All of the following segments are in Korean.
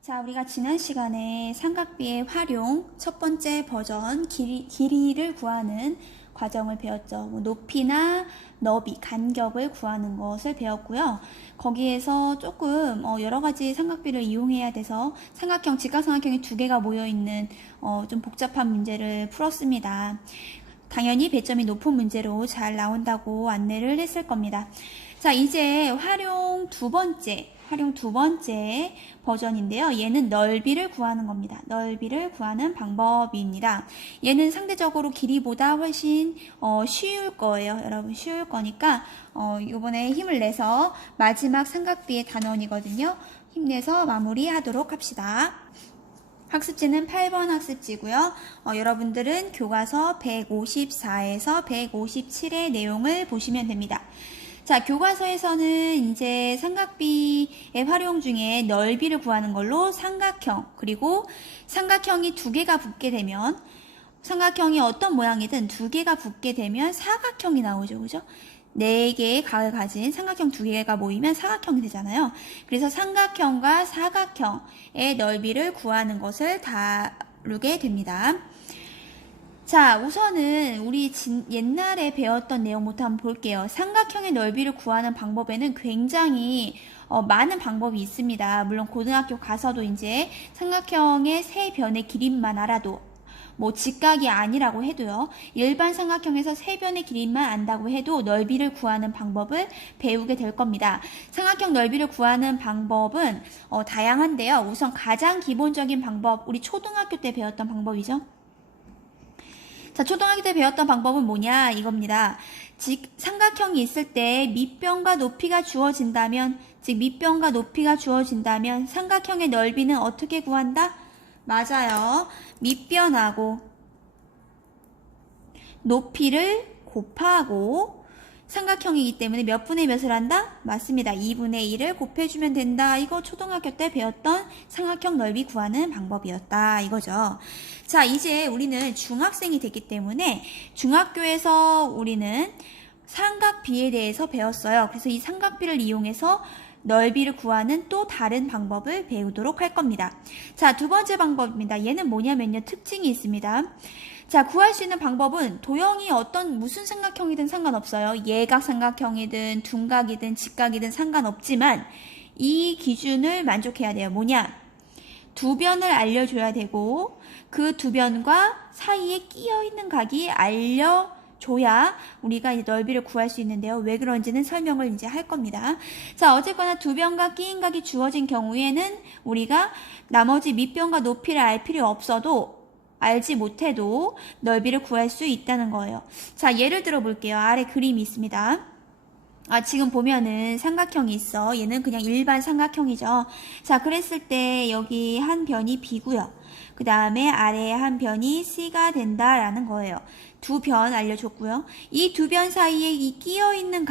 자, 우리가 지난 시간에 삼각비의 활용 첫 번째 버전 길이를 구하는 과정을 배웠죠. 높이나 너비, 간격을 구하는 것을 배웠고요. 거기에서 조금 여러 가지 삼각비를 이용해야 돼서 삼각형, 직각삼각형이 두 개가 모여있는 좀 복잡한 문제를 풀었습니다. 당연히 배점이 높은 문제로 잘 나온다고 안내를 했을 겁니다. 자, 이제 활용 두 번째 버전인데요. 얘는 넓이를 구하는 겁니다. 넓이를 구하는 방법입니다. 얘는 상대적으로 길이보다 훨씬 쉬울 거예요. 여러분 쉬울 거니까 이번에 힘을 내서 마지막 삼각비의 단원이거든요. 힘내서 마무리하도록 합시다. 학습지는 8번 학습지고요. 여러분들은 교과서 154에서 157의 내용을 보시면 됩니다. 자, 교과서에서는 이제 삼각비의 활용 중에 넓이를 구하는 걸로 삼각형, 그리고 삼각형이 두 개가 붙게 되면, 삼각형이 어떤 모양이든 두 개가 붙게 되면 사각형이 나오죠. 그죠? 네 개의 각을 가진 삼각형 두 개가 모이면 사각형이 되잖아요. 그래서 삼각형과 사각형의 넓이를 구하는 것을 다루게 됩니다. 자, 우선은 우리 옛날에 배웠던 내용부터 한번 볼게요. 삼각형의 넓이를 구하는 방법에는 굉장히 많은 방법이 있습니다. 물론 고등학교 가서도 이제 삼각형의 세 변의 길이만 알아도, 뭐 직각이 아니라고 해도요, 일반 삼각형에서 세 변의 길이만 안다고 해도 넓이를 구하는 방법을 배우게 될 겁니다. 삼각형 넓이를 구하는 방법은 다양한데요. 우선 가장 기본적인 방법, 우리 초등학교 때 배웠던 방법이죠. 자, 초등학교 때 배웠던 방법은 뭐냐 이겁니다. 즉 삼각형이 있을 때 밑변과 높이가 주어진다면, 삼각형의 넓이는 어떻게 구한다? 맞아요. 밑변하고 높이를 곱하고, 삼각형이기 때문에 몇 분의 몇을 한다? 맞습니다. 2분의 1을 곱해주면 된다. 이거 초등학교 때 배웠던 삼각형 넓이 구하는 방법이었다. 이거죠. 자, 이제 우리는 중학생이 됐기 때문에 중학교에서 우리는 삼각비에 대해서 배웠어요. 그래서 이 삼각비를 이용해서 넓이를 구하는 또 다른 방법을 배우도록 할 겁니다. 자, 두 번째 방법입니다. 얘는 뭐냐면요, 특징이 있습니다. 자, 구할 수 있는 방법은 도형이 무슨 삼각형이든 상관없어요. 예각 삼각형이든 둔각이든 직각이든 상관없지만 이 기준을 만족해야 돼요. 뭐냐? 두 변을 알려줘야 되고 그 두 변과 사이에 끼어있는 각이 알려줘야 우리가 이제 넓이를 구할 수 있는데요. 왜 그런지는 설명을 이제 할 겁니다. 자, 어쨌거나 두 변과 끼인 각이 주어진 경우에는 우리가 나머지 밑변과 높이를 알 필요 없어도, 알지 못해도 넓이를 구할 수 있다는 거예요. 자, 예를 들어 볼게요. 아래 그림이 있습니다. 지금 보면은 삼각형이 있어. 얘는 그냥 일반 삼각형이죠. 자, 그랬을 때 여기 한 변이 B고요. 그 다음에 아래에 한 변이 C가 된다라는 거예요. 두 변 알려줬고요. 이 두 변 사이에 이 끼어있는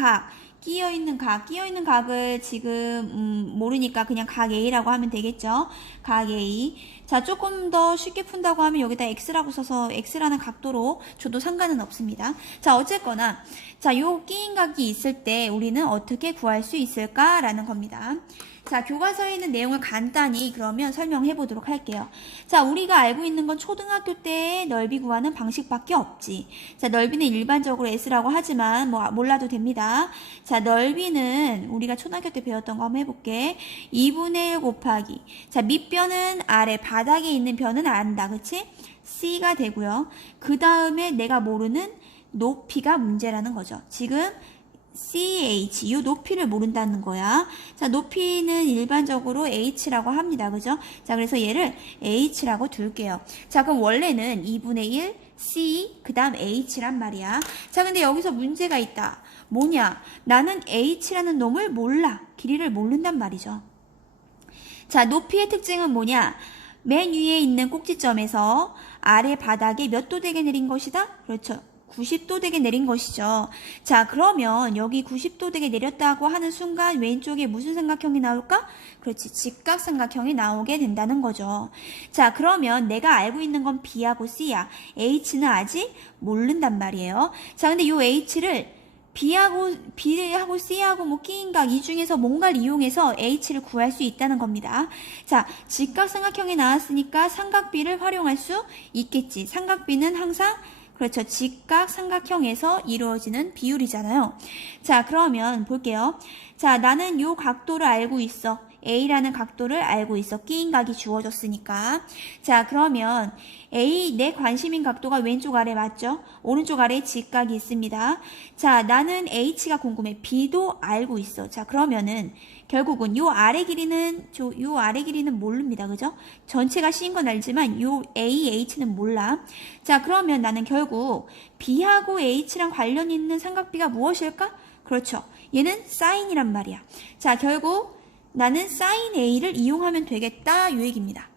각을 지금 모르니까 그냥 각 A라고 하면 되겠죠. 각 A. 자, 조금 더 쉽게 푼다고 하면 여기다 X라고 써서 X라는 각도로 줘도 상관은 없습니다. 자, 어쨌거나 자, 요 끼인 각이 있을 때 우리는 어떻게 구할 수 있을까라는 겁니다. 자, 교과서에 있는 내용을 간단히 그러면 설명해 보도록 할게요. 자, 우리가 알고 있는 건 초등학교 때의 넓이 구하는 방식밖에 없지. 자, 넓이는 일반적으로 S라고 하지만 뭐 몰라도 됩니다. 자, 넓이는 우리가 초등학교 때 배웠던 거 한번 해볼게. 2분의 1 곱하기. 자, 밑변은 아래 바닥에 있는 변은 안다. 그치? C가 되고요. 그 다음에 내가 모르는 높이가 문제라는 거죠. 지금 CH, 이 높이를 모른다는 거야. 자, 높이는 일반적으로 H라고 합니다. 그죠? 자, 그래서 얘를 H라고 둘게요. 자, 그럼 원래는 2분의 1 C, 그 다음 H란 말이야. 자, 근데 여기서 문제가 있다. 뭐냐? 나는 H라는 놈을 몰라. 길이를 모른단 말이죠. 자, 높이의 특징은 뭐냐? 맨 위에 있는 꼭지점에서 아래 바닥에 몇 도 되게 내린 것이다? 그렇죠. 90도 되게 내린 것이죠. 자, 그러면 여기 90도 되게 내렸다고 하는 순간 왼쪽에 무슨 삼각형이 나올까? 그렇지, 직각삼각형이 나오게 된다는 거죠. 자, 그러면 내가 알고 있는 건 B하고 C야. H는 아직 모른단 말이에요. 자, 근데 이 H를 B하고 C하고 뭐 끼인각 이 중에서 뭔가를 이용해서 H를 구할 수 있다는 겁니다. 자, 직각삼각형이 나왔으니까 삼각 B를 활용할 수 있겠지. 삼각 B는 항상 그렇죠. 직각삼각형에서 이루어지는 비율이잖아요. 자, 그러면 볼게요. 자, 나는 요 각도를 알고 있어. A라는 각도를 알고 있어. 끼인각이 주어졌으니까. 자, 그러면 A, 내 관심인 각도가 왼쪽 아래 맞죠? 오른쪽 아래에 직각이 있습니다. 자, 나는 H가 궁금해. B도 알고 있어. 자, 그러면은 결국은 요 아래 길이는 모릅니다. 그죠? 전체가 C인 건 알지만 요 A, H는 몰라. 자, 그러면 나는 결국 B하고 H랑 관련 있는 삼각비가 무엇일까? 그렇죠. 얘는 사인이란 말이야. 자, 결국 나는 사인 A를 이용하면 되겠다 이 얘기입니다.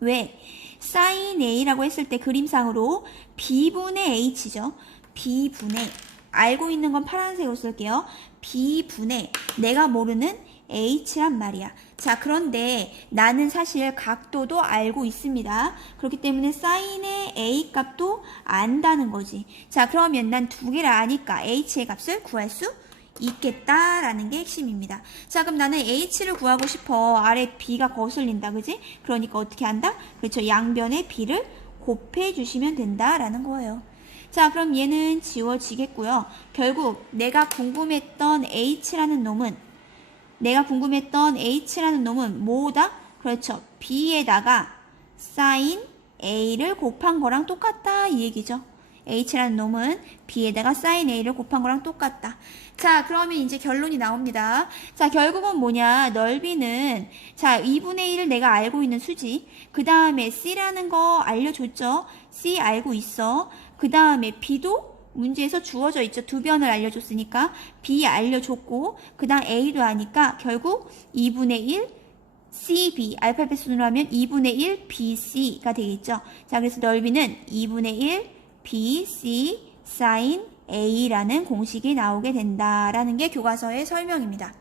왜? 사인 A라고 했을 때 그림상으로 B분의 H죠. B분의 알고 있는 건 파란색으로 쓸게요. B분의 내가 모르는 H란 말이야. 자, 그런데 나는 사실 각도도 알고 있습니다. 그렇기 때문에 사인의 A 값도 안다는 거지. 자, 그러면 난 두 개를 아니까 H의 값을 구할 수 있겠다라는 게 핵심입니다. 자, 그럼 나는 H를 구하고 싶어. 아래 B가 거슬린다. 그지? 그러니까 어떻게 한다? 그렇죠. 양변에 B를 곱해주시면 된다라는 거예요. 자, 그럼 얘는 지워지겠고요. 결국 내가 궁금했던 H라는 놈은 뭐다? 그렇죠. B에다가 사인 A를 곱한 거랑 똑같다 이 얘기죠. H라는 놈은 B에다가 사인 A를 곱한 거랑 똑같다. 자, 그러면 이제 결론이 나옵니다. 자, 결국은 뭐냐? 넓이는 자 2분의 1을 내가 알고 있는 수지. 그 다음에 C라는 거 알려줬죠? C 알고 있어. 그 다음에 B도 문제에서 주어져 있죠. 두 변을 알려줬으니까 B 알려줬고 그 다음 A도 아니까 결국 2분의 1 CB 알파벳 순으로 하면 2분의 1 BC가 되겠죠. 자, 그래서 넓이는 2분의 1 BC sin A라는 공식이 나오게 된다라는 게 교과서의 설명입니다.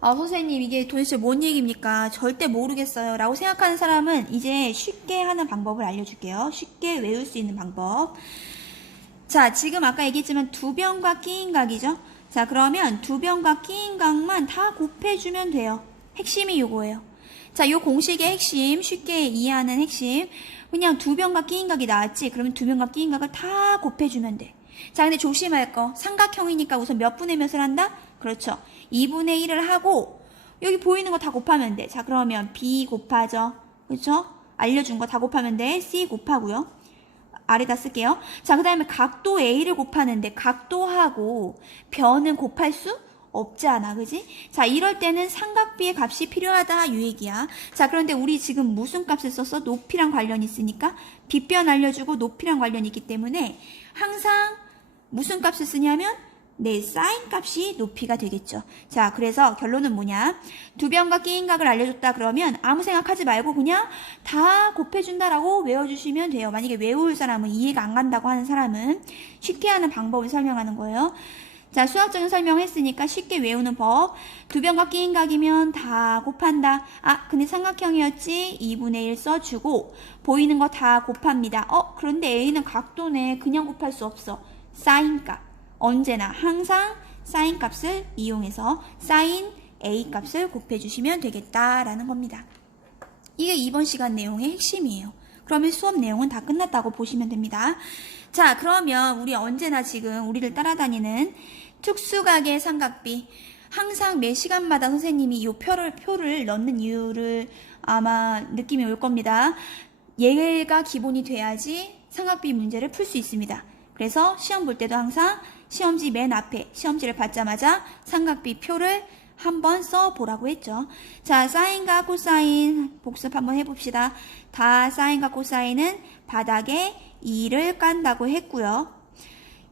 선생님 이게 도대체 뭔 얘기입니까? 절대 모르겠어요 라고 생각하는 사람은 이제 쉽게 하는 방법을 알려줄게요. 쉽게 외울 수 있는 방법. 자, 지금 아까 얘기했지만 두 변과 끼인각이죠. 자, 그러면 두 변과 끼인각만 다 곱해주면 돼요. 핵심이 요거예요. 자, 요 공식의 핵심, 쉽게 이해하는 핵심. 그냥 두 변과 끼인각이 나왔지? 그러면 두 변과 끼인각을 다 곱해주면 돼. 자, 근데 조심할 거. 삼각형이니까 우선 몇 분의 몇을 한다? 그렇죠. 2분의 1을 하고 여기 보이는 거 다 곱하면 돼. 자, 그러면 B 곱하죠. 그렇죠? 알려준 거 다 곱하면 돼. C 곱하고요. 아래다 쓸게요. 자, 그 다음에 각도 A를 곱하는데 각도하고 변은 곱할 수 없잖아. 그지? 자, 이럴 때는 삼각비의 값이 필요하다 이 얘기야. 자, 그런데 우리 지금 무슨 값을 썼어? 높이랑 관련이 있으니까 빗변 알려주고 높이랑 관련이 있기 때문에 항상 무슨 값을 쓰냐면 사인 값이 높이가 되겠죠. 자, 그래서 결론은 뭐냐? 두 변과 끼인각을 알려줬다 그러면 아무 생각하지 말고 그냥 다 곱해준다라고 외워주시면 돼요. 만약에 외울 사람은 이해가 안 간다고 하는 사람은 쉽게 하는 방법을 설명하는 거예요. 자, 수학적인 설명했으니까 쉽게 외우는 법. 두 변과 끼인각이면 다 곱한다. 아, 근데 삼각형이었지? 2분의 1 써주고 보이는 거 다 곱합니다. 그런데 A는 각도네. 그냥 곱할 수 없어. 사인 값. 언제나 항상 사인 값을 이용해서 사인 A 값을 곱해주시면 되겠다라는 겁니다. 이게 이번 시간 내용의 핵심이에요. 그러면 수업 내용은 다 끝났다고 보시면 됩니다. 자, 그러면 우리 언제나 지금 우리를 따라다니는 특수각의 삼각비 항상 매 시간마다 선생님이 이 표를 넣는 이유를 아마 느낌이 올 겁니다. 얘가 기본이 돼야지 삼각비 문제를 풀 수 있습니다. 그래서 시험 볼 때도 항상 시험지 맨 앞에 시험지를 받자마자 삼각비 표를 한번 써보라고 했죠. 자, 사인과 코사인 복습 한번 해봅시다. 다 사인과 코사인은 바닥에 2를 깐다고 했고요.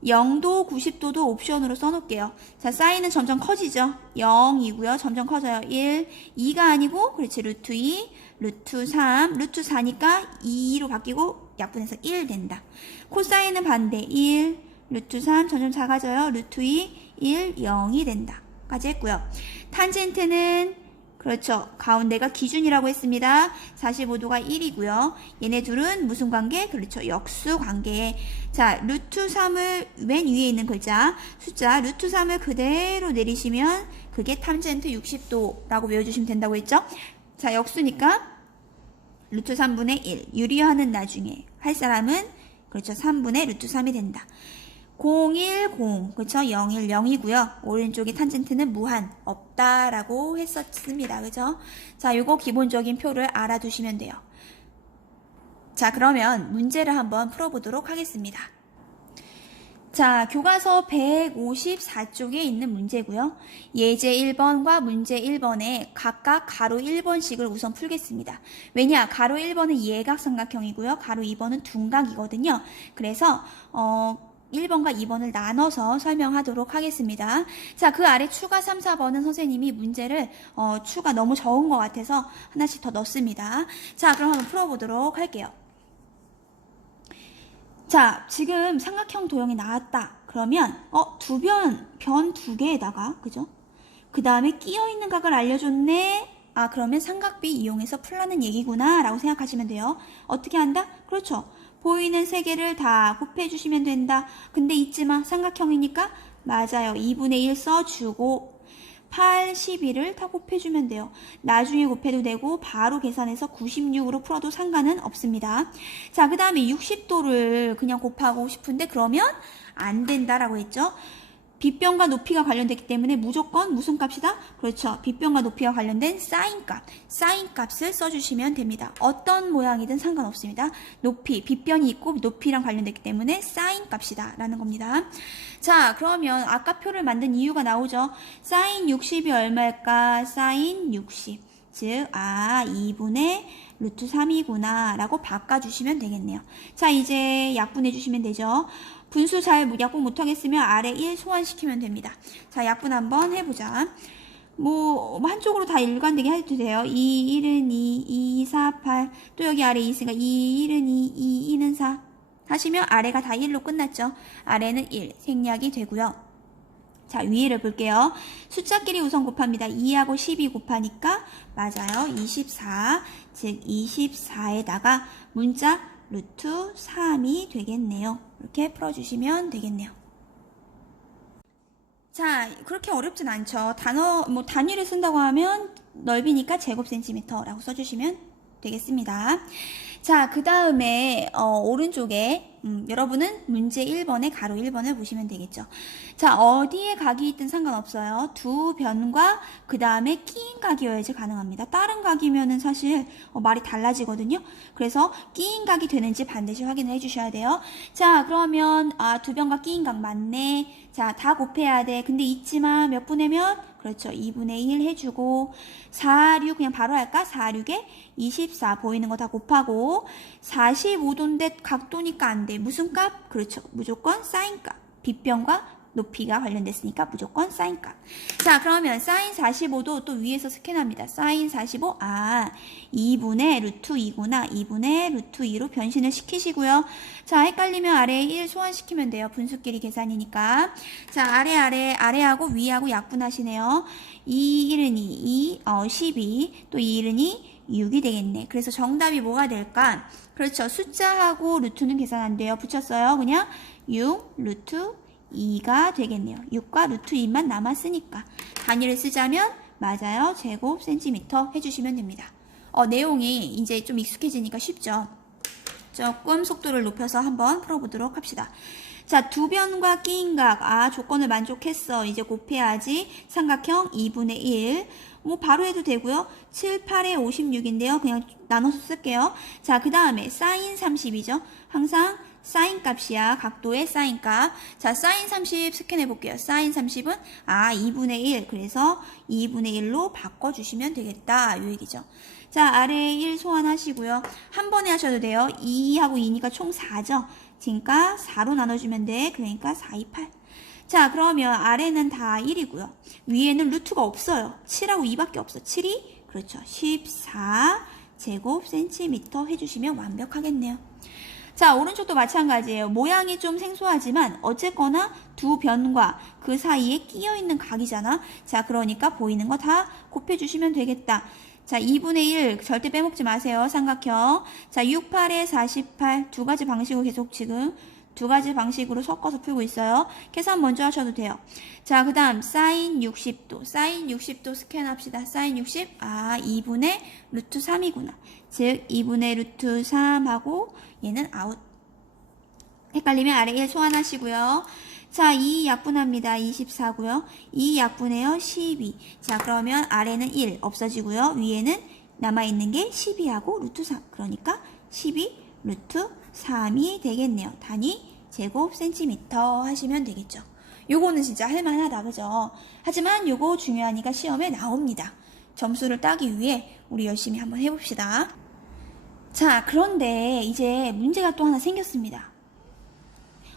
0도 90도도 옵션으로 써놓을게요. 자, 사인은 점점 커지죠. 0이고요. 점점 커져요. 1, 2가 아니고 그렇지. 루트 2, 루트 3, 루트 4니까 2로 바뀌고 약분해서 1 된다. 코사인은 반대 1, 루트 3 점점 작아져요. 루트 2, 1, 0이 된다. 까지 했고요. 탄젠트는 그렇죠. 가운데가 기준이라고 했습니다. 45도가 1이고요. 얘네 둘은 무슨 관계? 그렇죠. 역수 관계. 자, 루트 3을 맨 위에 있는 글자, 숫자 루트 3을 그대로 내리시면 그게 탄젠트 60도라고 외워주시면 된다고 했죠. 자, 역수니까 루트 3분의 1. 유리화는 나중에 할 사람은 그렇죠. 3분의 루트 3이 된다. 010, 그렇죠? 01, 0이고요. 오른쪽에 탄젠트는 무한, 없다라고 했었습니다. 그죠? 자, 요거 기본적인 표를 알아두시면 돼요. 자, 그러면 문제를 한번 풀어보도록 하겠습니다. 자, 교과서 154쪽에 있는 문제고요. 예제 1번과 문제 1번에 각각 가로 1번씩을 우선 풀겠습니다. 왜냐? 가로 1번은 예각삼각형이고요. 가로 2번은 둔각이거든요. 그래서 1번과 2번을 나눠서 설명하도록 하겠습니다. 자, 그 아래 추가 3, 4번은 선생님이 문제를 추가 너무 적은 것 같아서 하나씩 더 넣습니다. 자, 그럼 한번 풀어보도록 할게요. 자, 지금 삼각형 도형이 나왔다. 그러면 변 두 개에다가 그죠? 그 다음에 끼어있는 각을 알려줬네. 아, 그러면 삼각비 이용해서 풀라는 얘기구나 라고 생각하시면 돼요. 어떻게 한다? 그렇죠. 보이는 세 개를 다 곱해주시면 된다. 근데 잊지 마. 삼각형이니까 맞아요. 2분의 1 써주고 8, 12를 다 곱해주면 돼요. 나중에 곱해도 되고 바로 계산해서 96으로 풀어도 상관은 없습니다. 자, 그 다음에 60도를 그냥 곱하고 싶은데 그러면 안 된다라고 했죠. 빗변과 높이가 관련됐기 때문에 무조건 무슨 값이다? 그렇죠. 빗변과 높이가 관련된 사인값, 사인값을 써주시면 됩니다. 어떤 모양이든 상관없습니다. 높이, 빗변이 있고 높이랑 관련됐기 때문에 사인값이다 라는 겁니다. 자, 그러면 아까 표를 만든 이유가 나오죠. 사인 60이 얼마일까? 사인 60. 즉, 2분의 루트 3이구나 라고 바꿔주시면 되겠네요. 자, 이제 약분해 주시면 되죠. 분수 잘 약분 못하겠으면 아래 1 소환시키면 됩니다. 자, 약분 한번 해보자. 한쪽으로 다 일관되게 해도 돼요. 2, 1은 2, 2, 4, 8. 또 여기 아래 2 있으니까 2, 1은 2, 2, 2는 4. 하시면 아래가 다 1로 끝났죠. 아래는 1, 생략이 되고요. 자, 위를 볼게요. 숫자끼리 우선 곱합니다. 2하고 12 곱하니까 맞아요. 24. 즉, 24에다가 문자 루트 3이 되겠네요. 이렇게 풀어주시면 되겠네요. 자, 그렇게 어렵진 않죠. 단위를 쓴다고 하면 넓이니까 제곱센티미터라고 써주시면 되겠습니다. 자, 그 다음에 오른쪽에 여러분은 문제 1번에 가로 1번을 보시면 되겠죠. 자, 어디에 각이 있든 상관없어요. 두 변과 그 다음에 끼인 각이어야지 가능합니다. 다른 각이면은 사실 말이 달라지거든요. 그래서 끼인 각이 되는지 반드시 확인을 해주셔야 돼요. 자, 그러면 두 변과 끼인 각 맞네. 자, 다 곱해야 돼. 근데 잊지마. 몇 분의 몇? 그렇죠. 2분의 1 해주고 4, 6 그냥 바로 할까? 4, 6에 24 보이는 거 다 곱하고 45도인데 각도니까 안 돼. 무슨 값? 그렇죠. 무조건 사인값. 빗변과 높이가 관련됐으니까 무조건 사인값. 자, 그러면 사인 45도 또 위에서 스캔합니다. 사인 45, 2분의 루트 2구나. 2분의 루트 2로 변신을 시키시고요. 자, 헷갈리면 아래에 1 소환시키면 돼요. 분수끼리 계산이니까. 자, 아래하고 위하고 약분하시네요. 2, 1은 2, 12, 또 2, 1은 2, 6이 되겠네. 그래서 정답이 뭐가 될까? 그렇죠. 숫자하고 루트는 계산 안 돼요. 붙였어요. 그냥 6, 루트 2가 되겠네요. 6과 루트 2만 남았으니까. 단위를 쓰자면 맞아요. 제곱 센티미터 해주시면 됩니다. 내용이 이제 좀 익숙해지니까 쉽죠. 조금 속도를 높여서 한번 풀어보도록 합시다. 자, 두 변과 끼인 각. 조건을 만족했어. 이제 곱해야지. 삼각형 2분의 1. 바로 해도 되고요. 7, 8에 56인데요. 그냥 나눠서 쓸게요. 자, 그 다음에 사인 30이죠. 항상 사인 값이야. 각도의 사인 값. 자, 사인 30 스캔해 볼게요. 사인 30은 2분의 1. 그래서 2분의 1로 바꿔주시면 되겠다. 이 얘기죠. 자, 아래에 1 소환하시고요. 한 번에 하셔도 돼요. 2하고 2니까 총 4죠. 그러니까 4로 나눠주면 돼. 그러니까 4, 2, 8. 자, 그러면 아래는 다 1이고요. 위에는 루트가 없어요. 7하고 2밖에 없어. 7이 그렇죠. 14 제곱 센티미터 해주시면 완벽하겠네요. 자, 오른쪽도 마찬가지예요. 모양이 좀 생소하지만 어쨌거나 두 변과 그 사이에 끼어 있는 각이잖아. 자, 그러니까 보이는 거 다 곱해주시면 되겠다. 자, 2분의 1 절대 빼먹지 마세요. 삼각형. 자, 6, 8에 48 두 가지 방식으로 계속 지금 두 가지 방식으로 섞어서 풀고 있어요. 계산 먼저 하셔도 돼요. 자, 그 다음 사인 60도. 사인 60도 스캔합시다. 사인 60. 2분의 루트 3이구나. 즉 2분의 루트 3하고 얘는 아웃. 헷갈리면 아래 1 소환하시고요. 자, 2 약분합니다. 24고요. 2 약분해요. 12. 자, 그러면 아래는 1 없어지고요. 위에는 남아있는 게 12하고 루트 3. 그러니까 12 루트 3이 되겠네요. 단위 제곱 센티미터 하시면 되겠죠. 요거는 진짜 할만하다, 그죠? 하지만 요거 중요하니까 시험에 나옵니다. 점수를 따기 위해 우리 열심히 한번 해봅시다. 자, 그런데 이제 문제가 또 하나 생겼습니다.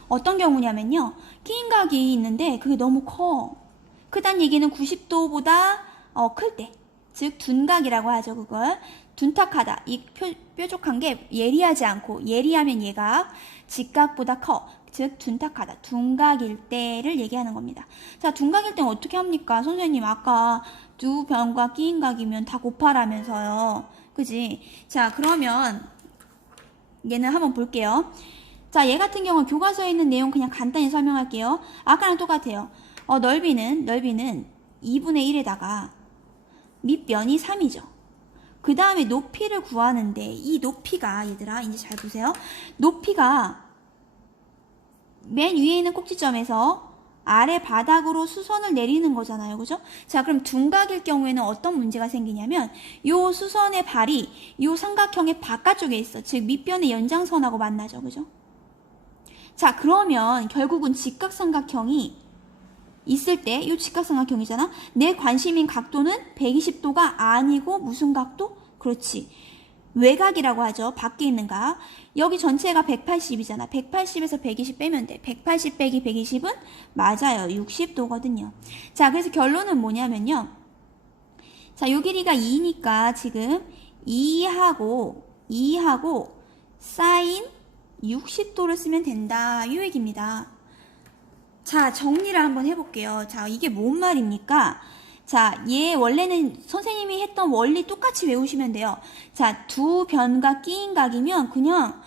어떤 경우냐면요. 끼인 각이 있는데 그게 너무 커. 크단 얘기는 90도보다 클 때. 즉 둔각이라고 하죠. 그걸. 둔탁하다. 이 뾰족한 게 예리하지 않고 예리하면 얘가 직각보다 커. 즉 둔탁하다. 둔각일 때를 얘기하는 겁니다. 자, 둔각일 때는 어떻게 합니까? 선생님 아까 두 변과 끼인 각이면 다 곱하라면서요. 그지? 자, 그러면 얘는 한번 볼게요. 자, 얘 같은 경우는 교과서에 있는 내용 그냥 간단히 설명할게요. 아까랑 똑같아요. 넓이는 2분의 1에다가 밑변이 3이죠. 그 다음에 높이를 구하는데 이 높이가 얘들아 이제 잘 보세요. 높이가 맨 위에 있는 꼭지점에서 아래 바닥으로 수선을 내리는 거잖아요. 그죠? 자, 그럼 둔각일 경우에는 어떤 문제가 생기냐면 요 수선의 발이 요 삼각형의 바깥쪽에 있어. 즉 밑변의 연장선하고 만나죠. 그죠? 자, 그러면 결국은 직각삼각형이 있을 때 이 직각삼각형이잖아. 내 관심인 각도는 120도가 아니고 무슨 각도? 그렇지. 외곽이라고 하죠. 밖에 있는 각. 여기 전체가 180이잖아. 180에서 120 빼면 돼. 180 빼기 120은 맞아요. 60도거든요. 자, 그래서 결론은 뭐냐면요. 자, 요 길이가 2니까 지금 2하고 사인 60도를 쓰면 된다. 이 얘기입니다. 자, 정리를 한번 해볼게요. 자, 이게 뭔 말입니까? 자, 얘 원래는 선생님이 했던 원리 똑같이 외우시면 돼요. 자, 두 변과 끼인 각이면 그냥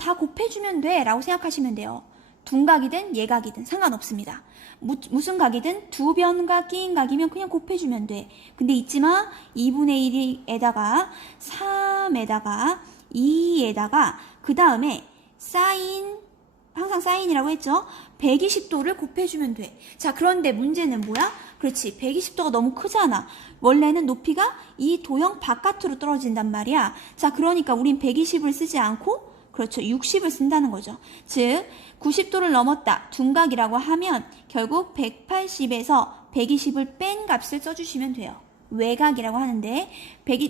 다 곱해주면 돼 라고 생각하시면 돼요. 둔각이든 예각이든 상관없습니다. 무슨 각이든 두 변과 끼인 각이면 그냥 곱해주면 돼. 근데 잊지마. 2분의 1에다가 3에다가 2에다가 그 다음에 항상 사인이라고 했죠? 120도를 곱해주면 돼. 자, 그런데 문제는 뭐야? 그렇지. 120도가 너무 크잖아. 원래는 높이가 이 도형 바깥으로 떨어진단 말이야. 자, 그러니까 우린 120을 쓰지 않고 그렇죠. 60을 쓴다는 거죠. 즉 90도를 넘었다. 둔각이라고 하면 결국 180에서 120을 뺀 값을 써주시면 돼요. 외곽이라고 하는데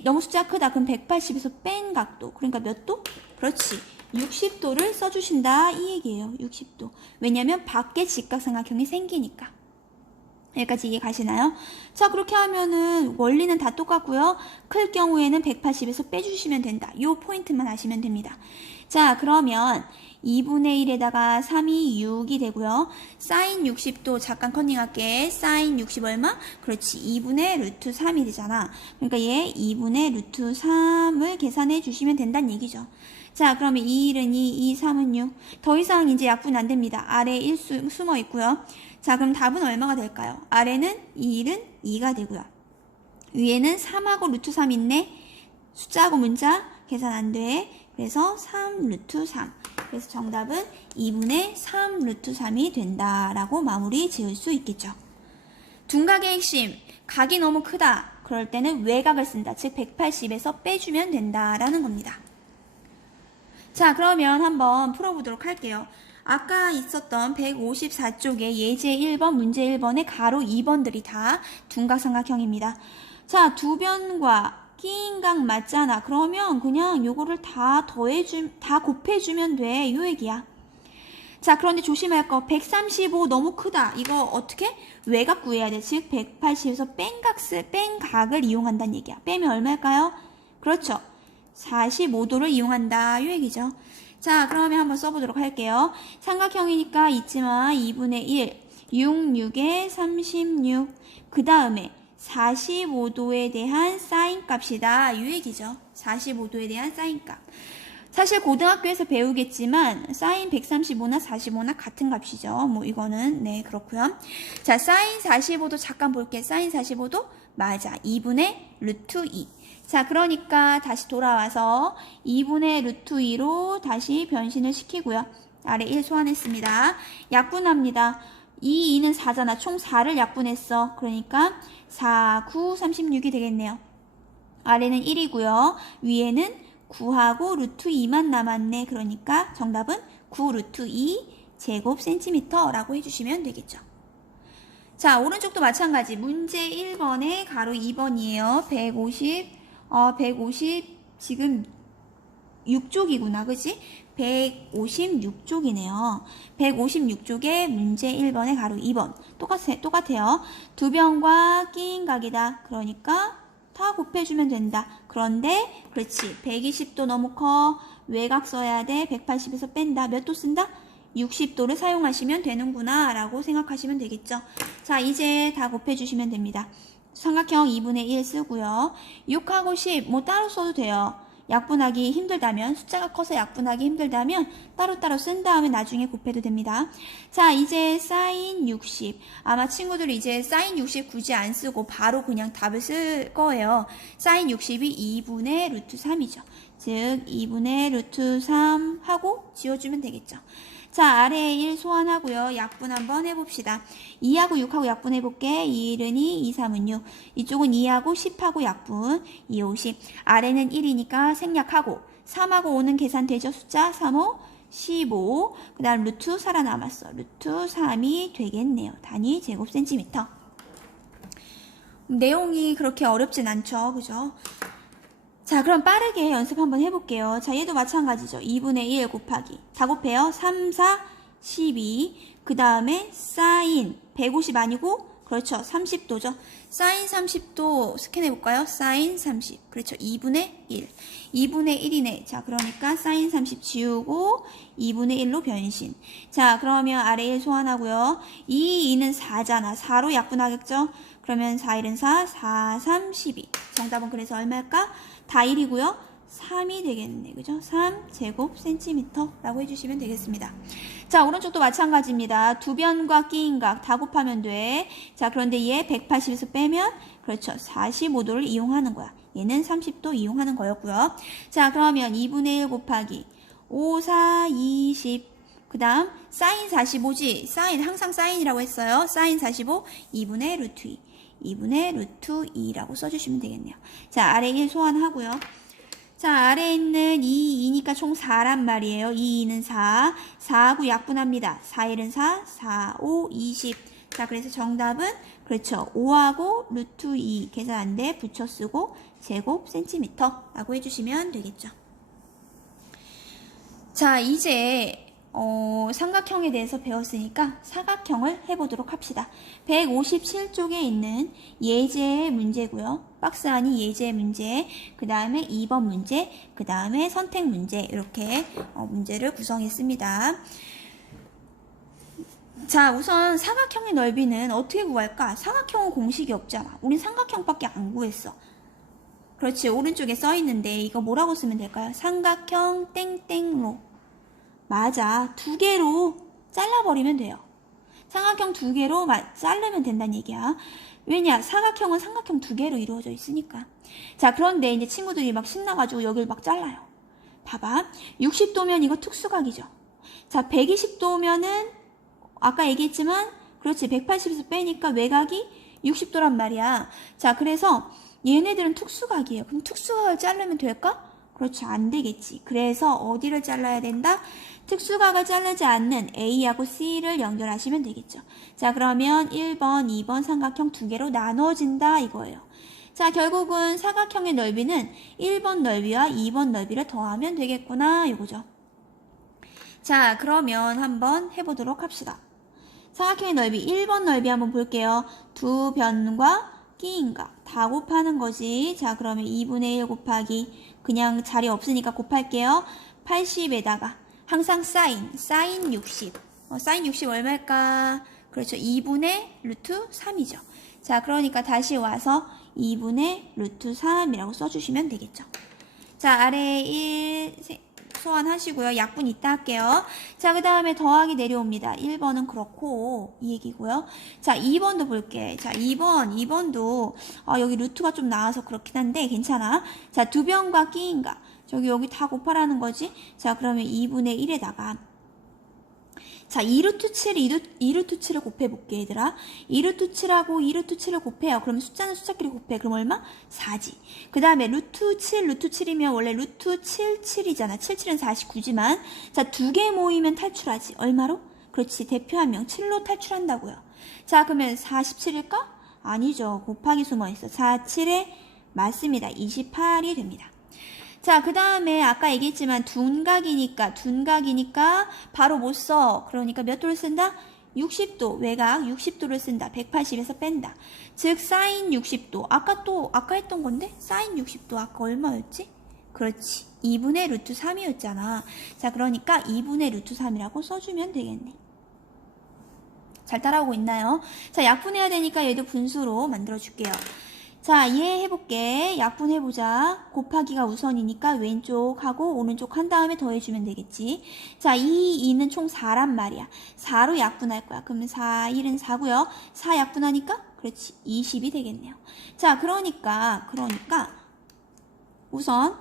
너무 숫자가 크다. 그럼 180에서 뺀 각도. 그러니까 몇 도? 그렇지. 60도를 써주신다 이 얘기예요. 60도. 왜냐면 밖에 직각삼각형이 생기니까. 여기까지 이해 가시나요? 자, 그렇게 하면은 원리는 다 똑같고요. 클 경우에는 180에서 빼주시면 된다. 요 포인트만 아시면 됩니다. 자, 그러면 2분의 1에다가 3이 6이 되고요. 사인 60도 잠깐 커닝할게. 사인 60 얼마? 그렇지. 2분의 루트 3이 되잖아. 그러니까 얘 2분의 루트 3을 계산해 주시면 된다는 얘기죠. 자, 그러면 2, 1은 2, 3은 6. 더 이상 이제 약분 안 됩니다. 아래 1 숨어 있고요. 자, 그럼 답은 얼마가 될까요? 아래는 1은 2가 되고요. 위에는 3하고 루트 3 있네. 숫자하고 문자 계산 안 돼. 그래서 3 루트 3. 그래서 정답은 2분의 3 루트 3이 된다라고 마무리 지을 수 있겠죠. 둔각의 핵심, 각이 너무 크다. 그럴 때는 외곽을 쓴다. 즉 180에서 빼주면 된다라는 겁니다. 자, 그러면 한번 풀어보도록 할게요. 아까 있었던 154쪽의 예제 1번, 문제 1번의 가로 2번들이 다 둔각삼각형입니다. 자, 두 변과 끼인 각 맞잖아. 그러면 그냥 요거를 다 곱해주면 돼. 요 얘기야. 자, 그런데 조심할 거 135 너무 크다. 이거 어떻게? 외곽 구해야 돼. 즉 180에서 뺀 각을 이용한다는 얘기야. 빼면 얼마일까요? 그렇죠. 45도를 이용한다. 이 얘기죠. 자, 그러면 한번 써보도록 할게요. 삼각형이니까 있지만 2분의 1, 6, 6에 36. 그 다음에 45도에 대한 사인 값이다. 이 얘기죠. 45도에 대한 사인 값. 사실 고등학교에서 배우겠지만 사인 135나 45나 같은 값이죠. 뭐 이거는 네 그렇고요. 자, 사인 45도 잠깐 볼게. 사인 45도 맞아. 2분의 루트 2. 자, 그러니까 다시 돌아와서 2분의 루트 2로 다시 변신을 시키고요. 아래 1 소환했습니다. 약분합니다. 이 2는 4잖아. 총 4를 약분했어. 그러니까 4, 9, 36이 되겠네요. 아래는 1이고요. 위에는 9하고 루트 2만 남았네. 그러니까 정답은 9 루트 2 제곱 센티미터라고 해주시면 되겠죠. 자, 오른쪽도 마찬가지. 문제 1번에 가로 2번이에요. 150 지금 6쪽이구나. 그치? 156쪽이네요. 156쪽에 문제 1번에 가로 2번. 똑같아요. 두 변과 끼인 각이다. 그러니까 다 곱해주면 된다. 그런데 그렇지. 120도 너무 커. 외곽 써야 돼. 180에서 뺀다. 몇 도 쓴다? 60도를 사용하시면 되는구나 라고 생각하시면 되겠죠. 자, 이제 다 곱해주시면 됩니다. 삼각형 2분의 1 쓰고요. 6하고 10 뭐 따로 써도 돼요. 약분하기 힘들다면, 숫자가 커서 약분하기 힘들다면 따로따로 쓴 다음에 나중에 곱해도 됩니다. 자, 이제 사인 60. 아마 친구들이 이제 사인 60 굳이 안 쓰고 바로 그냥 답을 쓸 거예요. 사인 60이 2분의 루트 3이죠. 즉 2분의 루트 3 하고 지워주면 되겠죠. 자, 아래에 1 소환하고요. 약분 한번 해봅시다. 2하고 6하고 약분해볼게. 2는 2, 2, 3은 6. 이쪽은 2하고 10하고 약분. 2, 5, 10. 아래는 1이니까 생략하고 3하고 5는 계산되죠. 숫자 3, 5, 15. 그 다음 루트 살아남았어. 루트 3이 되겠네요. 단위 제곱센티미터. 내용이 그렇게 어렵진 않죠. 그죠? 자, 그럼 빠르게 연습 한번 해볼게요. 자, 얘도 마찬가지죠. 2분의 1 곱하기. 다 곱해요. 3, 4, 12. 그 다음에 사인 150 아니고 그렇죠. 30도죠. 사인 30도 스캔해볼까요? 사인 30. 그렇죠. 2분의 1. 2분의 1이네. 자, 그러니까 사인 30 지우고 2분의 1로 변신. 자, 그러면 아래 1 소환하고요. 2는 4잖아. 4로 약분하겠죠? 그러면 4, 1은 4, 4, 3, 12. 정답은 그래서 얼마일까? 다 1이고요. 3이 되겠네. 그죠? 3 제곱 센티미터라고 해주시면 되겠습니다. 자, 오른쪽도 마찬가지입니다. 두 변과 끼인 각 다 곱하면 돼. 자, 그런데 얘 180에서 빼면 그렇죠. 45도를 이용하는 거야. 얘는 30도 이용하는 거였고요. 자, 그러면 2분의 1 곱하기 5, 4, 20. 그 다음 사인 45지. 사인 항상 사인이라고 했어요. 사인 45 2분의 루트 2. 2분의 루트 2라고 써주시면 되겠네요. 자, 아래 1 소환하고요. 자, 아래에 있는 2니까 총 4란 말이에요. 2는 4. 4하고 약분합니다. 4, 1은 4, 4, 5, 20. 자, 그래서 정답은 그렇죠. 5하고 루트 2 계산 안 돼. 붙여 쓰고 제곱 센티미터라고 해주시면 되겠죠. 자, 이제 삼각형에 대해서 배웠으니까 사각형을 해보도록 합시다. 157쪽에 있는 예제 문제고요. 박스 안이 예제 문제, 그 다음에 2번 문제, 그 다음에 선택 문제 이렇게 문제를 구성했습니다. 자, 우선 사각형의 넓이는 어떻게 구할까? 사각형은 공식이 없잖아. 우린 삼각형밖에 안 구했어. 그렇지, 오른쪽에 써있는데 이거 뭐라고 쓰면 될까요? 삼각형 땡땡로. 맞아. 두 개로 잘라버리면 돼요. 삼각형 두 개로 자르면 된다는 얘기야. 왜냐? 사각형은 삼각형 두 개로 이루어져 있으니까. 자, 그런데 이제 친구들이 막 신나가지고 여기를 막 잘라요. 봐봐. 60도면 이거 특수각이죠. 자, 120도면은 아까 얘기했지만 그렇지. 180에서 빼니까 외곽이 60도란 말이야. 자, 그래서 얘네들은 특수각이에요. 그럼 특수각을 자르면 될까? 그렇죠. 안 되겠지. 그래서 어디를 잘라야 된다? 특수각을 자르지 않는 A하고 C를 연결하시면 되겠죠. 자, 그러면 1번, 2번 삼각형 두 개로 나눠진다 이거예요. 자, 결국은 사각형의 넓이는 1번 넓이와 2번 넓이를 더하면 되겠구나 이거죠. 자, 그러면 한번 해보도록 합시다. 사각형의 넓이 1번 넓이 한번 볼게요. 두 변과 끼인 각 다 곱하는 거지. 자, 그러면 2분의 1 곱하기 그냥 자리 없으니까 곱할게요. 80에다가 항상 사인 60. 사인 60 얼마일까? 그렇죠. 2분의 루트 3이죠. 자, 그러니까 다시 와서 2분의 루트 3이라고 써주시면 되겠죠. 자, 아래 1 소환하시고요. 약분 이따 할게요. 자, 그 다음에 더하기 내려옵니다. 1번은 그렇고 이 얘기고요. 자, 2번도 볼게. 자, 2번도 여기 루트가 좀 나와서 그렇긴 한데 괜찮아. 자, 두 변과 끼인가. 여기 다 곱하라는 거지. 자, 그러면 2분의 1에다가 자, 2루트 7, 2루트 7을 곱해볼게, 얘들아. 2루트 7하고 2루트 7을 곱해요. 그럼 숫자는 숫자끼리 곱해. 그럼 얼마? 4지. 그 다음에 루트 7이면 원래 루트 7, 7이잖아. 7, 7은 49지만. 자, 두 개 모이면 탈출하지. 얼마로? 그렇지. 대표 한 명. 7로 탈출한다고요. 자, 그러면 47일까? 아니죠. 곱하기 숨어있어. 4, 7에 맞습니다. 28이 됩니다. 자, 그 다음에 아까 얘기했지만 둔각이니까 바로 못 써. 그러니까 몇 도를 쓴다? 60도, 외곽 60도를 쓴다. 180에서 뺀다. 즉 사인 60도. 아까 했던 건데 사인 60도 아까 얼마였지? 그렇지. 2분의 루트 3이었잖아. 자, 그러니까 2분의 루트 3이라고 써주면 되겠네. 잘 따라오고 있나요? 자, 약분해야 되니까 얘도 분수로 만들어줄게요. 자, 이해해볼게. 약분해보자. 곱하기가 우선이니까 왼쪽하고 오른쪽 한 다음에 더해주면 되겠지. 자, 2는 총 4란 말이야. 4로 약분할 거야. 그러면 4, 1은 4고요. 4 약분하니까 그렇지. 20이 되겠네요. 자, 그러니까 우선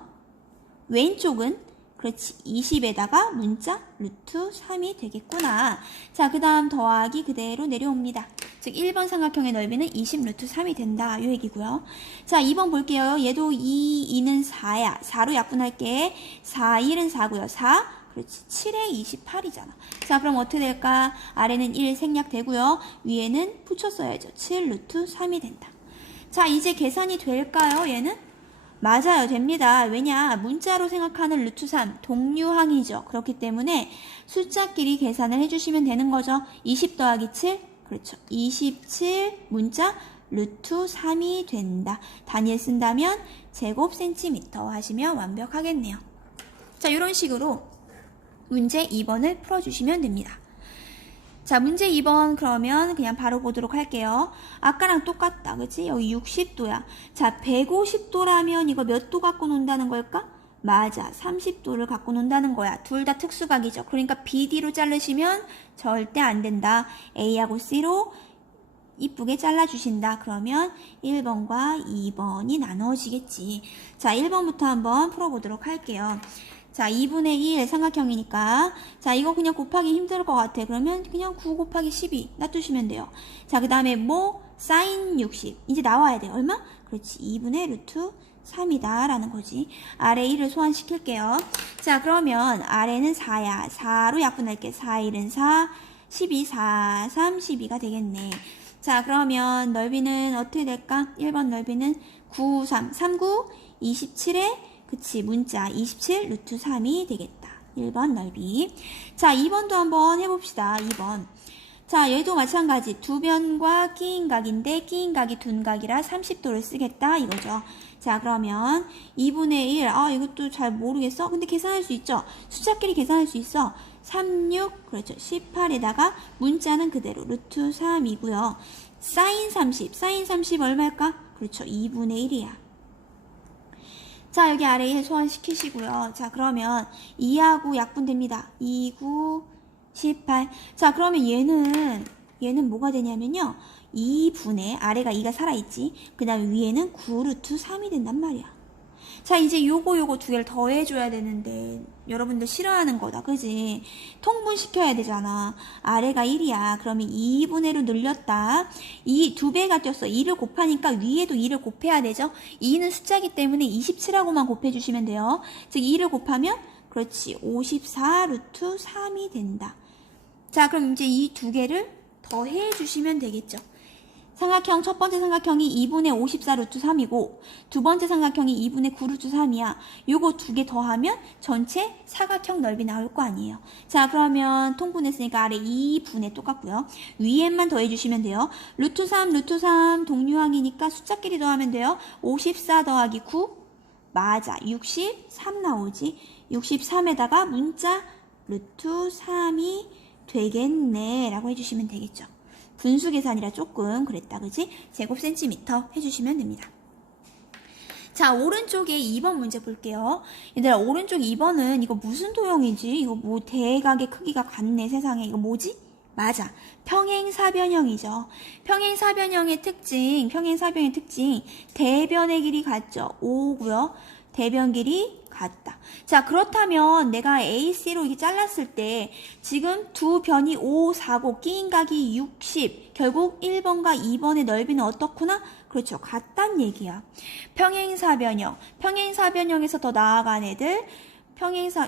왼쪽은 그렇지. 20에다가 문자 루트 3이 되겠구나. 자, 그 다음 더하기 그대로 내려옵니다. 즉 1번 삼각형의 넓이는 20 루트 3이 된다. 이 얘기고요. 자, 2번 볼게요. 얘도 2는 4야. 4로 약분할게. 4, 1은 4고요. 4, 그렇지. 7에 28이잖아. 자, 그럼 어떻게 될까? 아래는 1 생략되고요. 위에는 붙였어야죠. 7 루트 3이 된다. 자, 이제 계산이 될까요? 얘는? 맞아요. 됩니다. 왜냐? 문자로 생각하는 루트 3 동류항이죠. 그렇기 때문에 숫자끼리 계산을 해주시면 되는 거죠. 20 더하기 7 그렇죠. 27 문자 루트 3이 된다. 단위에 쓴다면 제곱 센티미터 하시면 완벽하겠네요. 자, 이런 식으로 문제 2번을 풀어주시면 됩니다. 자, 문제 2번 그러면 그냥 바로 보도록 할게요. 아까랑 똑같다. 그치? 여기 60도야. 자, 150도라면 이거 몇 도 갖고 논다는 걸까? 맞아. 30도를 갖고 논다는 거야. 둘 다 특수각이죠. 그러니까 BD로 자르시면 절대 안 된다. A하고 C로 이쁘게 잘라주신다. 그러면 1번과 2번이 나눠지겠지. 자, 1번부터 한번 풀어보도록 할게요. 자, 2분의 1 삼각형이니까 자, 이거 그냥 곱하기 힘들 것 같아. 그러면 그냥 9 곱하기 12 놔두시면 돼요. 자, 그 다음에 사인 60 이제 나와야 돼. 얼마? 그렇지. 2분의 루트 3이다 라는 거지. 아래 1을 소환시킬게요. 자, 그러면 아래는 4야. 4로 약분할게. 4, 1은 4, 12, 4, 3, 12가 되겠네. 자, 그러면 넓이는 어떻게 될까? 1번 넓이는 9, 3, 39, 27에 그치, 문자 27 루트 3이 되겠다. 1번 넓이. 자, 2번도 한번 해봅시다. 2번. 자, 얘도 마찬가지. 두 변과 끼인 각인데 끼인 각이 둔각이라 30도를 쓰겠다 이거죠. 자, 그러면 2분의 1. 이것도 잘 모르겠어. 근데 계산할 수 있죠. 숫자끼리 계산할 수 있어. 36, 그렇죠. 18에다가 문자는 그대로 루트 3이고요. 사인 30 얼마일까? 그렇죠. 2분의 1이야. 자, 여기 아래 1 소환시키시고요. 자, 그러면 2하고 약분됩니다. 2, 9, 18. 자, 그러면 얘는 뭐가 되냐면요. 2분의, 아래가 2가 살아있지. 그 다음에 위에는 9 루트 3이 된단 말이야. 자, 이제 요거 두 개를 더해줘야 되는데 여러분들 싫어하는 거다. 그지? 통분시켜야 되잖아. 아래가 1이야. 그러면 2분의 1로 늘렸다. 2 배가 뛰었어. 2를 곱하니까 위에도 2를 곱해야 되죠. 2는 숫자이기 때문에 27하고만 곱해주시면 돼요. 즉 2를 곱하면 그렇지. 54 루트 3이 된다. 자, 그럼 이제 이 두 개를 더해주시면 되겠죠. 삼각형 첫 번째 삼각형이 2분의 54 루트 3이고 두 번째 삼각형이 2분의 9 루트 3이야. 요거 두 개 더하면 전체 사각형 넓이 나올 거 아니에요. 자, 그러면 통분했으니까 아래 2분의 똑같고요. 위에만 더해주시면 돼요. 루트 3 동류항이니까 숫자끼리 더하면 돼요. 54 더하기 9 맞아. 63 나오지. 63에다가 문자 루트 3이 되겠네 라고 해주시면 되겠죠. 분수 계산이라 조금 그랬다, 그지? 제곱 센티미터 해주시면 됩니다. 자, 오른쪽에 2번 문제 볼게요. 얘들아, 오른쪽 2번은 이거 무슨 도형이지? 이거 뭐 대각의 크기가 같네, 세상에. 이거 뭐지? 맞아. 평행사변형이죠. 평행사변형의 특징, 대변의 길이 같죠? 5고요. 대변 길이 같다. 자, 그렇다면 내가 AC로 이렇게 잘랐을 때 지금 두 변이 5, 4고 끼인 각이 60. 결국 1번과 2번의 넓이는 어떻구나? 그렇죠. 같단 얘기야. 평행사변형에서 더 나아간 애들,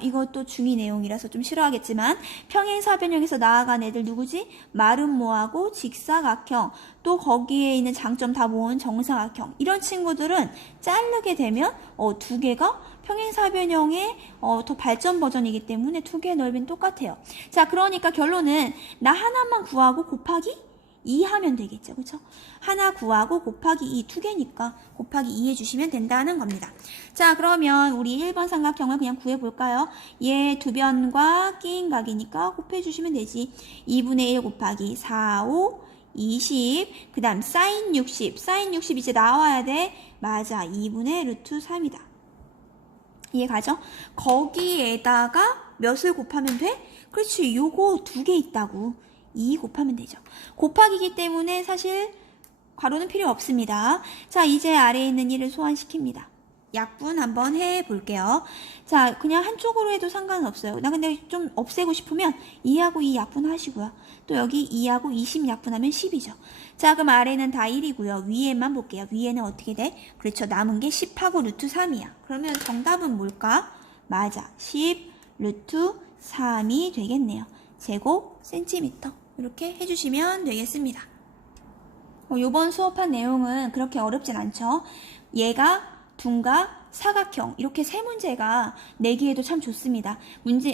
이것도 중2 내용이라서 좀 싫어하겠지만, 평행사변형에서 나아간 애들 누구지? 마름모하고 직사각형, 또 거기에 있는 장점 다 모은 정사각형. 이런 친구들은 자르게 되면, 두 개가 평행사변형의 더 발전 버전이기 때문에 두 개의 넓이는 똑같아요. 자, 그러니까 결론은 나 하나만 구하고 곱하기 2 하면 되겠죠. 그쵸? 하나 구하고 곱하기 2, 두 개니까 곱하기 2 해주시면 된다는 겁니다. 자, 그러면 우리 1번 삼각형을 그냥 구해볼까요? 얘 두 변과 끼인 각이니까 곱해주시면 되지. 2분의 1 곱하기 4, 5, 20, 그 다음 사인 60. 사인 60 이제 나와야 돼. 맞아. 2분의 루트 3이다. 이해가죠? 거기에다가 몇을 곱하면 돼? 그렇지. 요거 두 개 있다고. 2 곱하면 되죠. 곱하기이기 때문에 사실 괄호는 필요 없습니다. 자, 이제 아래에 있는 1을 소환시킵니다. 약분 한번 해볼게요. 자, 그냥 한쪽으로 해도 상관은 없어요. 나 근데 좀 없애고 싶으면 2하고 2 약분하시고요. 또 여기 2하고 20 약분하면 10이죠. 자, 그럼 아래는 다 1이고요. 위에만 볼게요. 위에는 어떻게 돼? 그렇죠. 남은 게 10하고 루트 3이야. 그러면 정답은 뭘까? 맞아. 10 루트 3이 되겠네요. 제곱 센티미터. 이렇게 해주시면 되겠습니다. 요번 수업한 내용은 그렇게 어렵진 않죠. 얘가 둔각, 사각형 이렇게 세 문제가 내기에도 참 좋습니다.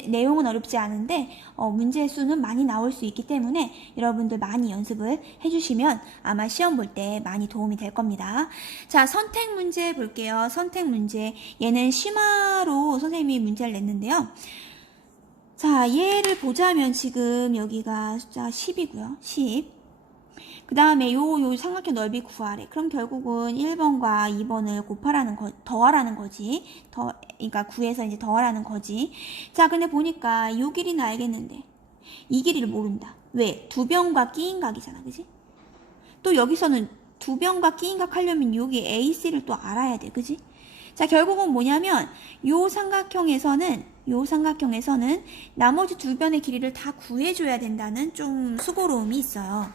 내용은 어렵지 않은데 문제 수는 많이 나올 수 있기 때문에 여러분들 많이 연습을 해주시면 아마 시험 볼 때 많이 도움이 될 겁니다. 자, 선택 문제 볼게요. 선택 문제. 얘는 심화로 선생님이 문제를 냈는데요. 자, 얘를 보자면 지금 여기가 숫자 10이고요. 10. 그 다음에 요 삼각형 넓이 구하래. 그럼 결국은 1번과 2번을 더하라는 거지. 그러니까 구해서 이제 더하라는 거지. 자, 근데 보니까 요 길이는 알겠는데 이 길이를 모른다. 왜? 두 변과 끼인 각이잖아. 그지? 또 여기서는 두 변과 끼인 각 하려면 여기 AC를 또 알아야 돼. 그지? 자, 결국은 뭐냐면 요 삼각형에서는 나머지 두 변의 길이를 다 구해줘야 된다는 좀 수고로움이 있어요.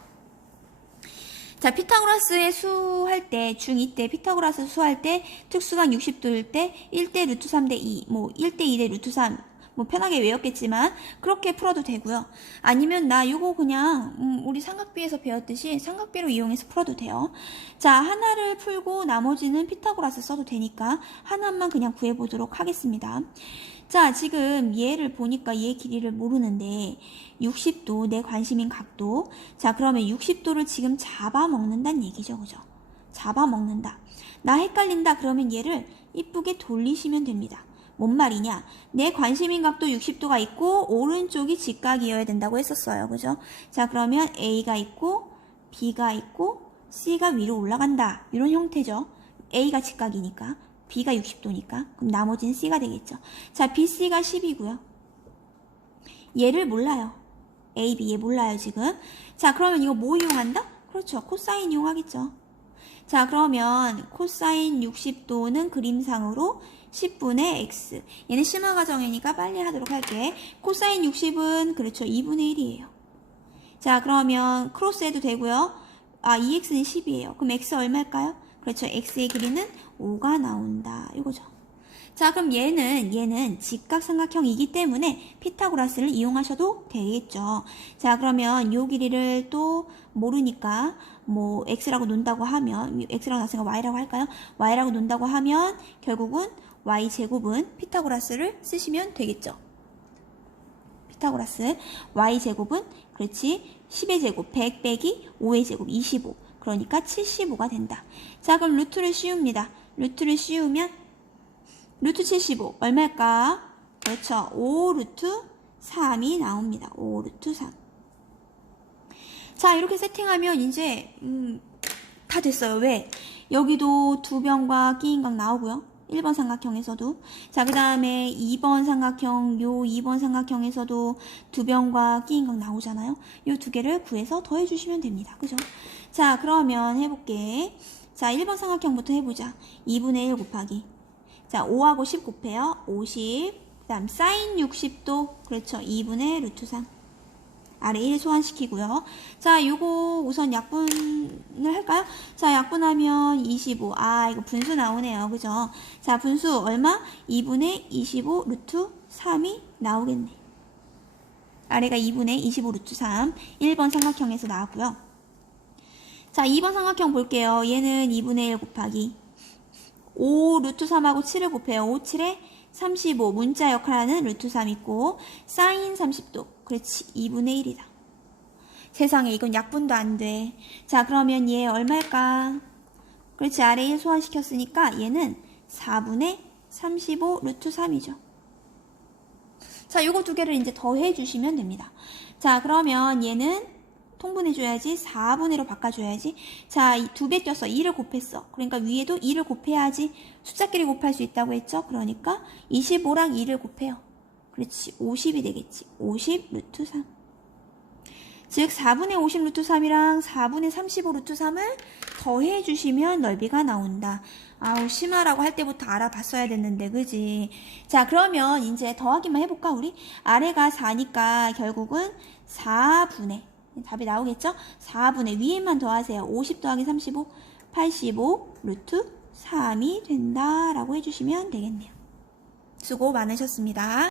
자, 피타고라스의 수할 때, 중2 때 피타고라스 수할 때 특수각 60도일 때 1대 루트 3대 2, 뭐 1대 2대 루트 3, 뭐 편하게 외웠겠지만 그렇게 풀어도 되고요. 아니면 나 요거 그냥 우리 삼각비에서 배웠듯이 삼각비로 이용해서 풀어도 돼요. 자, 하나를 풀고 나머지는 피타고라스 써도 되니까 하나만 그냥 구해보도록 하겠습니다. 자, 지금 얘를 보니까 얘 길이를 모르는데 60도, 내 관심인 각도. 자, 그러면 60도를 지금 잡아먹는다는 얘기죠. 그죠? 잡아먹는다. 나 헷갈린다. 그러면 얘를 이쁘게 돌리시면 됩니다. 뭔 말이냐? 내 관심인 각도 60도가 있고 오른쪽이 직각이어야 된다고 했었어요. 그죠? 자, 그러면 A가 있고 B가 있고 C가 위로 올라간다. 이런 형태죠. A가 직각이니까 B가 60도니까 그럼 나머지는 C가 되겠죠. 자, BC가 10이고요. 얘를 몰라요. A, B 얘 몰라요 지금. 자, 그러면 이거 뭐 이용한다? 그렇죠. 코사인 이용하겠죠. 자, 그러면 코사인 60도는 그림상으로 10분의 x. 얘는 심화 과정이니까 빨리 하도록 할게. 코사인 60은 그렇죠. 2분의 1이에요. 자, 그러면 크로스 해도 되고요. 아, 2x는 10이에요. 그럼 x 얼마일까요? 그렇죠. x의 길이는 5가 나온다. 이거죠. 자, 그럼 얘는 직각삼각형이기 때문에 피타고라스를 이용하셔도 되겠죠. 자, 그러면 요 길이를 또 모르니까 뭐 x라고 논다고 하면 x라고 나왔으니까 y라고 할까요? y라고 논다고 하면 결국은 y제곱은 피타고라스를 쓰시면 되겠죠. 피타고라스 y제곱은 그렇지 10의 제곱 100 빼기 5의 제곱 25 그러니까 75가 된다. 자, 그럼 루트를 씌웁니다. 루트를 씌우면 루트 75 얼마일까? 그렇죠. 5 루트 3이 나옵니다. 5 루트 3. 자, 이렇게 세팅하면 이제 다 됐어요. 왜? 여기도 두 변과 끼인각 나오고요. 1번 삼각형에서도. 자, 그 다음에 2번 삼각형, 요 2번 삼각형에서도 두 변과 끼인각 나오잖아요. 요 두 개를 구해서 더해주시면 됩니다. 그죠? 자, 그러면 해볼게. 자, 1번 삼각형부터 해보자. 2분의 1 곱하기. 자, 5하고 10 곱해요. 50. 그 다음 사인 60도. 그렇죠. 2분의 루트 3. 아래 1 소환시키고요. 자, 요거 우선 약분을 할까요? 자, 약분하면 25. 아, 이거 분수 나오네요. 그죠? 자, 분수 얼마? 2분의 25 루트 3이 나오겠네. 아래가 2분의 25 루트 3. 1번 삼각형에서 나왔고요. 자, 2번 삼각형 볼게요. 얘는 2분의 1 곱하기 5 루트 3하고 7을 곱해요. 5, 7에 35. 문자 역할하는 루트 3 있고 사인 30도. 그렇지. 2분의 1이다. 세상에 이건 약분도 안 돼. 자, 그러면 얘 얼마일까? 그렇지. 아래 1 소환시켰으니까 얘는 4분의 35 루트 3이죠. 자, 요거 두 개를 이제 더해 주시면 됩니다. 자, 그러면 얘는 통분해줘야지. 4분의 1로 바꿔줘야지. 자, 이 두 배 꼈어. 2를 곱했어. 그러니까 위에도 2를 곱해야지 숫자끼리 곱할 수 있다고 했죠. 그러니까 25랑 2를 곱해요. 그렇지. 50이 되겠지. 50 루트 3. 즉 4분의 50 루트 3이랑 4분의 35 루트 3을 더해주시면 넓이가 나온다. 아우, 심하라고 할 때부터 알아봤어야 됐는데, 그지? 자, 그러면 이제 더하기만 해볼까, 우리? 아래가 4니까 결국은 4분의, 답이 나오겠죠? 4분의, 위에만 더하세요. 50 더하기 35, 85 루트 3이 된다라고 해주시면 되겠네요. 수고 많으셨습니다.